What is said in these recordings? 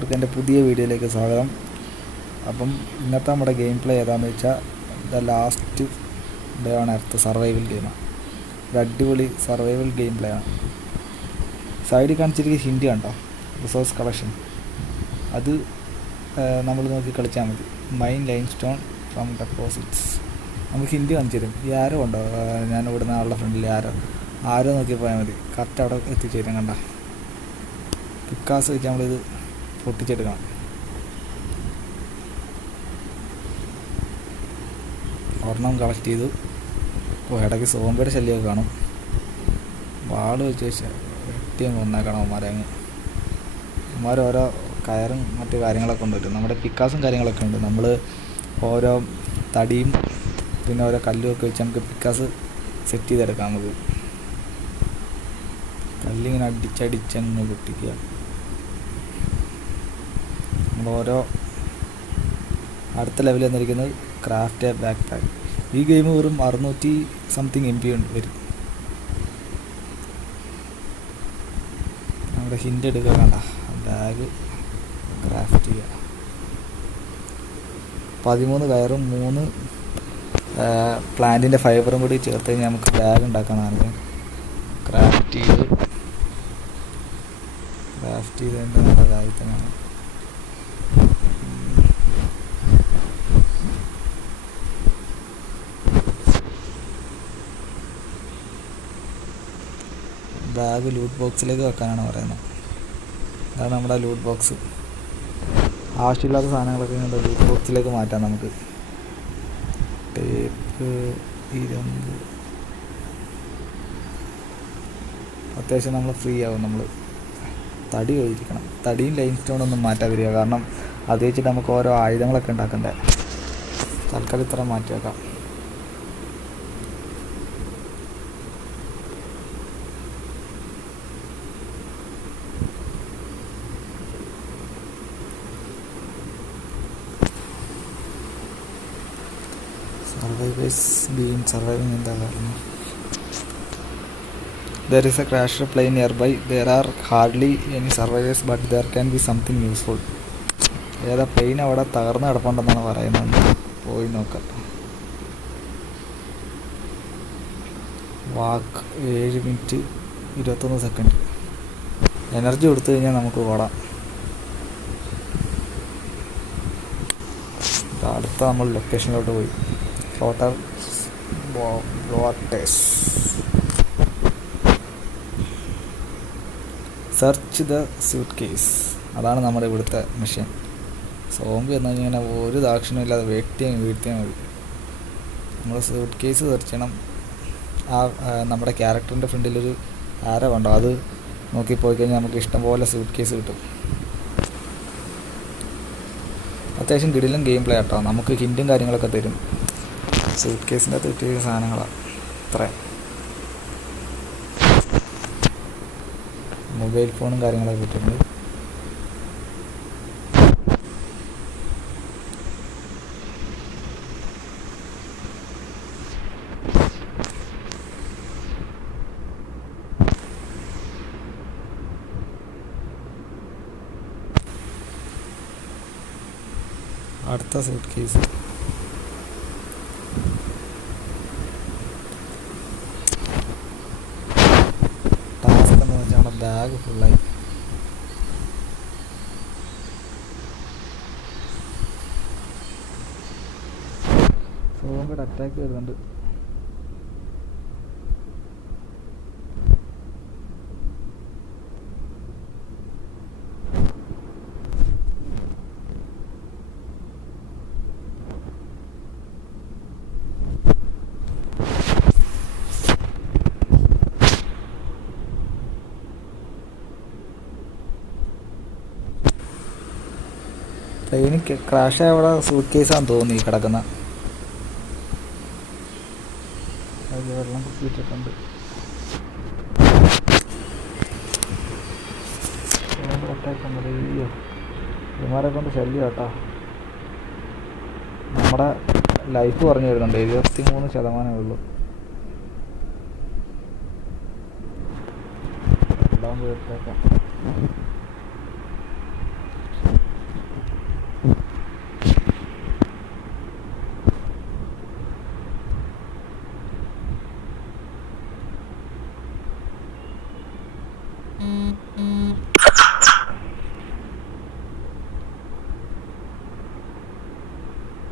എല്ലാവർക്കും എൻ്റെ പുതിയ വീഡിയോയിലേക്ക് സ്വാഗതം. അപ്പം ഇന്നത്തെ നമ്മുടെ ഗെയിം പ്ലേ ഏതാണെന്ന് വെച്ചാൽ the last day on earth survival ഗെയിമാണ്. ഒരു അടിപൊളി സർവൈവൽ ഗെയിം പ്ലേ ആണ്. സൈഡിൽ കാണിച്ചിരിക്കുന്ന ഹിന്ദി കണ്ടോ, റിസോഴ്സ് കളക്ഷൻ, അത് നമ്മൾ നോക്കി കളിച്ചാൽ മതി. Mine lime stone from deposits നമുക്ക് ഹിന്ദി കാണിച്ചു തരും. ഈ ആരോ ഉണ്ടോ, ഞാൻ ഇവിടുന്ന് ആളുടെ ഫ്രണ്ടിൽ ആരോ നോക്കി പോയാൽ മതി, കറക്റ്റ് അവിടെ എത്തിച്ചേരും. കണ്ട പിക്കാസ് വെച്ച് നമ്മളിത് പൊട്ടിച്ചെടുക്കണം. ഒരെണ്ണം കളക്ട് ചെയ്തു. ഇപ്പോൾ ഇടയ്ക്ക് സോമ്പയുടെ ശല്യമൊക്കെ കാണും. വാള് വെച്ച് വെട്ടിയും കൊന്നേക്കണം അവന്മാരെ. അവന്മാർ ഓരോ കയറും മറ്റു കാര്യങ്ങളൊക്കെ കൊണ്ടുവരും. നമ്മുടെ പിക്കാസും കാര്യങ്ങളൊക്കെ ഉണ്ട്. നമ്മൾ ഓരോ തടിയും പിന്നെ ഓരോ കല്ലുമൊക്കെ വെച്ച് നമുക്ക് പിക്കാസ് സെറ്റ് ചെയ്തെടുക്കാം. നമുക്ക് കല്ലിങ്ങനെ അടിച്ചടിച്ചങ്ങ് പൊട്ടിക്കുക. നമ്മൾ ഓരോ അടുത്ത ലെവലിൽ വന്നിരിക്കുന്നത് ക്രാഫ്റ്റ് എ ബാക്ക് പാക്ക്. ഈ ഗെയിം വെറും 600 സംതിങ് MB വരും. നമ്മുടെ ഹിൻ്റ് എടുക്കുക, കണ്ട ബാഗ് ക്രാഫ്റ്റ് ചെയ്യുക. 13 കയറും 3 പ്ലാന്റിൻ്റെ ഫൈബറും കൂടി ചേർത്ത് കഴിഞ്ഞാൽ നമുക്ക് ബാഗ് ഉണ്ടാക്കാനാണ്. ക്രാഫ്റ്റ് ചെയ്തതിൻ്റെ നല്ല കാര്യത്തിനാണ്. ബാഗ് ലൂട്ട് ബോക്സിലേക്ക് വെക്കാനാണ് പറയുന്നത്. അതാണ് നമ്മുടെ ലൂട്ട് ബോക്സ്. ആവശ്യമില്ലാത്ത സാധനങ്ങളൊക്കെ ലൂട്ട് ബോക്സിലേക്ക് മാറ്റാം നമുക്ക്. ടേപ്പ്, ഇരുമ്പ്, അത്യാവശ്യം നമ്മൾ ഫ്രീ ആവും. നമ്മൾ തടി കഴിക്കണം. തടിയും ലൈം സ്റ്റോണൊന്നും മാറ്റാതിരിക്കുക, കാരണം അത് വെച്ചിട്ട് നമുക്ക് ഓരോ ആയുധങ്ങളൊക്കെ ഉണ്ടാക്കണ്ടേ. തൽക്കാലം ഇത്ര മാറ്റി വെക്കാം. Survivors being surviving in the garden. There is a crashed plane nearby. There are hardly any survivors, but there can be something useful. ഏതാ പ്ലെയിൻ അവിടെ തകർന്ന് കിടപ്പുണ്ടെന്നാണ് പറയുന്നത്. പോയി നോക്കാം. വാക്ക് 7 മിനിറ്റ് 21 സെക്കൻഡ്. എനർജി കൊടുത്തു കഴിഞ്ഞാൽ നമുക്ക് ഓടാം. അടുത്ത നമ്മൾ ലൊക്കേഷനിലോട്ട് പോയി. Floater blotters. Search the suitcase. അതാണ് നമ്മുടെ ഇവിടുത്തെ മിഷൻ. സോംബി എന്ന് പറഞ്ഞാൽ ഇങ്ങനെ ഒരു ദാക്ഷിണ്യം ഇല്ലാതെ വീഴ്ത്തിയാൽ മതി. നമ്മൾ സ്യൂട്ട് കേസ് സെർച്ച് ചെയ്യണം. നമ്മുടെ ക്യാരക്ടറിൻ്റെ ഫ്രണ്ടിലൊരു ആരോ ഉണ്ടോ, അത് നോക്കി പോയി കഴിഞ്ഞാൽ നമുക്ക് ഇഷ്ടംപോലെ സ്യൂട്ട് കേസ് കിട്ടും. അത്യാവശ്യം കിടിലും ഗെയിം പ്ലേ ആട്ടോ. നമുക്ക് ഹിൻറ്റും കാര്യങ്ങളൊക്കെ തരും. സ്യൂട്ട് കേസിൻ്റെ അകത്ത് കിട്ടിയ സാധനങ്ങളാണ് ഇത്ര. മൊബൈൽ ഫോണും കാര്യങ്ങളൊക്കെ കിട്ടുന്നുണ്ട്. അടുത്ത സ്യൂട്ട് കേസ്. ടാസ്ക് എന്ന് വെച്ചാൽ നമ്മുടെ ബാഗ് ഫുള്ളായി. സോംബിയുടെ അറ്റാക്ക് വരുന്നുണ്ട്. പ്ലെയിന് ക്രാഷ് അവിടെ സൂട്ട് കേസാന്ന് തോന്നി കിടക്കുന്ന. അതിൽ വെള്ളം കുത്തിയിട്ടിട്ടുണ്ട്. അയ്യോ, ഇവന്മാരെ കൊണ്ട് ശല്യം കേട്ടോ. നമ്മുടെ ലൈഫ് പറഞ്ഞു വരുന്നുണ്ട്, 73% ഉള്ളൂ. എല്ലാം പോയിട്ടേക്കാം.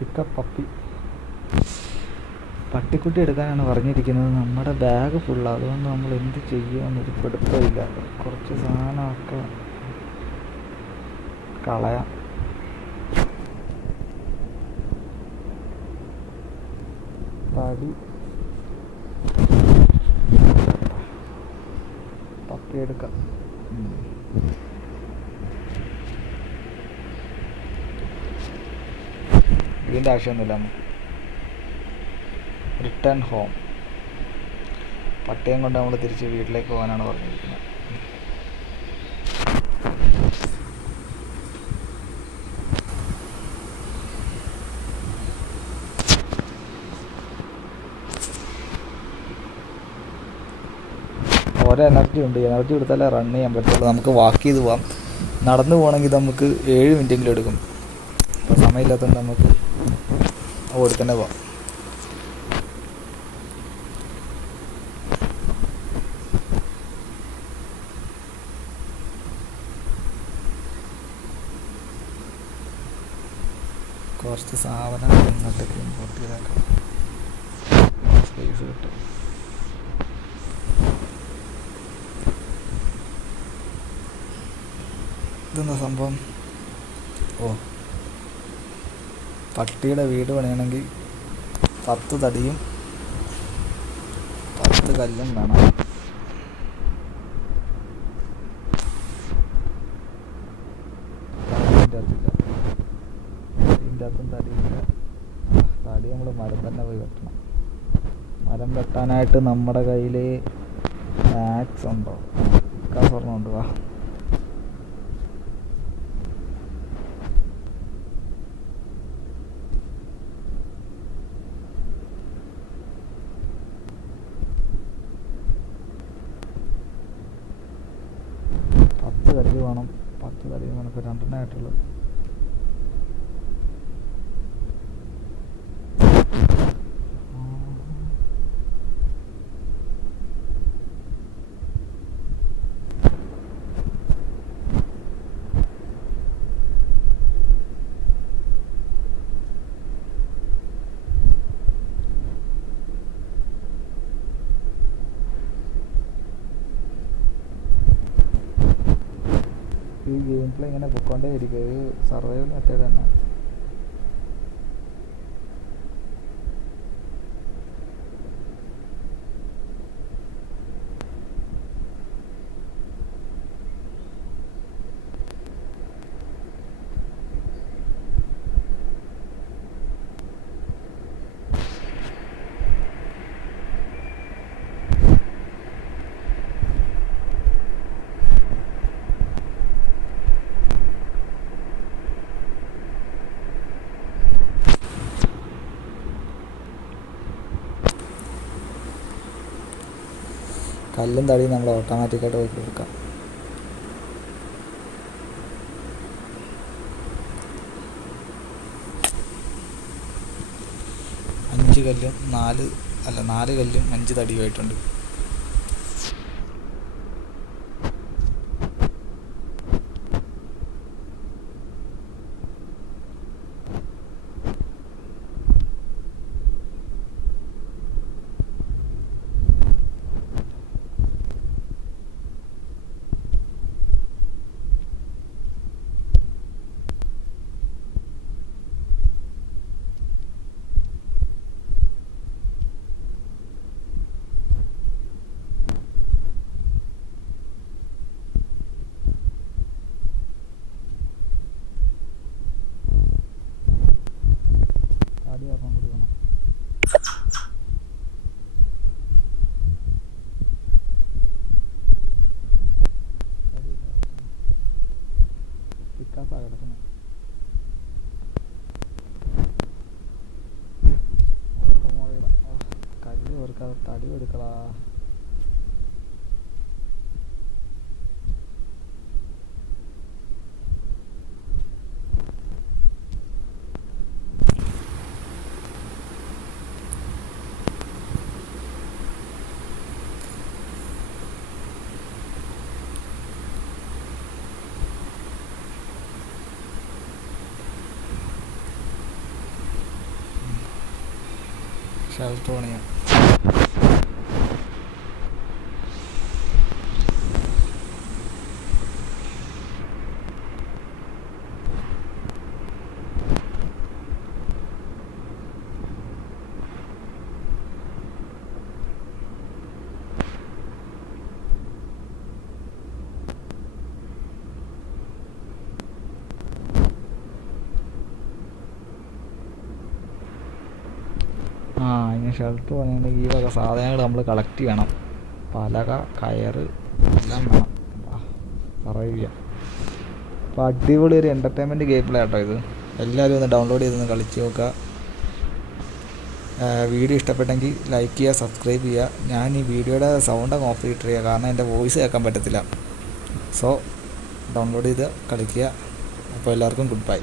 Pickup puppy. പട്ടിക്കുട്ടി എടുക്കാനാണ് പറഞ്ഞിരിക്കുന്നത്. നമ്മുടെ ബാഗ് ഫുള്ളാണ്, അതുകൊണ്ട് നമ്മൾ എന്ത് ചെയ്യുമെന്നൊരു പിടുത്തമില്ല. കുറച്ച് സാധനമൊക്കെ കളയാം. തടി പപ്പി എടുക്കാം. ഇതിൻ്റെ ആവശ്യമൊന്നുമില്ല നമുക്ക്. Return home. പട്ടയം കൊണ്ട് നമ്മൾ തിരിച്ച് വീട്ടിലേക്ക് പോകാനാണ് പറഞ്ഞിരിക്കുന്നത്. ഓരോ എനർജി ഉണ്ട്, എനർജി കൊടുത്താലേ റൺ ചെയ്യാൻ പറ്റുള്ളൂ. നമുക്ക് വാക്ക് ചെയ്ത് പോകാം. നടന്നു പോകണമെങ്കിൽ നമുക്ക് 7 മിനിറ്റെങ്കിലും എടുക്കും. അപ്പോൾ സമയമില്ലാത്തതുകൊണ്ട് നമുക്ക് ഓടി തന്നെ പോവാം. കുറച്ച് സാധനങ്ങൾ ഇങ്ങോട്ടേക്ക് ഇമ്പോർട്ട് ചെയ്തേക്കാം, സ്പേസ് കിട്ടും. ഇതെന്താ സംഭവം? ഓ, പട്ടിയുടെ വീട് പണിയണമെങ്കിൽ 10 തടിയും 10 കല്ലും വേണം. ഇതിൻ്റെ അകത്തും തടിയില്ല. തടി നമ്മൾ മരം തന്നെ പോയി വെട്ടണം. മരം വെട്ടാനായിട്ട് നമ്മുടെ കയ്യിൽ ആക്സ് ഉണ്ടോ? സ്വർണ്ണം ഉണ്ട്. വാ, തടി വേണം. 10 തടി വേണം. ഇപ്പോൾ 2 ആയിട്ടുള്ളൂ. ഈ ഗെയിം പ്ലേ ഇങ്ങനെ പൊയ്ക്കൊണ്ടേ ഇരിക്കും. ഒരു സർവൈവൽ മെത്തേഡ് തന്നെ. കല്ലും തടിയും നമ്മൾ ഓട്ടോമാറ്റിക്കായിട്ട് പോയി കൊടുക്കാം. അഞ്ച് കല്ലും 4 കല്ലും 5 തടിയുമായിട്ടുണ്ട്. തടി എടുക്കളാ. ഷെൽട്ടർ പണിയാം. ഇനി ഷെൽട്ടർ പണിയുണ്ടെങ്കിൽ ഈ വക സാധനങ്ങൾ നമ്മൾ കളക്ട് ചെയ്യണം. പലക, കയറ് എല്ലാം വേണം സർവൈവ് ചെയ്യാം. അപ്പോൾ അടിപൊളി ഒരു എൻ്റർടൈൻമെൻറ്റ് ഗെയിം പ്ലേ ആട്ടോ ഇത്. എല്ലാവരും ഒന്ന് ഡൗൺലോഡ് ചെയ്തൊന്ന് കളിച്ച് നോക്കുക. വീഡിയോ ഇഷ്ടപ്പെട്ടെങ്കിൽ ലൈക്ക് ചെയ്യുക, സബ്സ്ക്രൈബ് ചെയ്യുക. ഞാൻ ഈ വീഡിയോയുടെ സൗണ്ടൊക്കെ ഓഫ് ചെയ്തിട്ട് ചെയ്യുക, കാരണം എൻ്റെ വോയിസ് കേൾക്കാൻ പറ്റത്തില്ല. സോ ഡൗൺലോഡ് ചെയ്ത് കളിക്കുക. അപ്പോൾ എല്ലാവർക്കും ഗുഡ് ബൈ.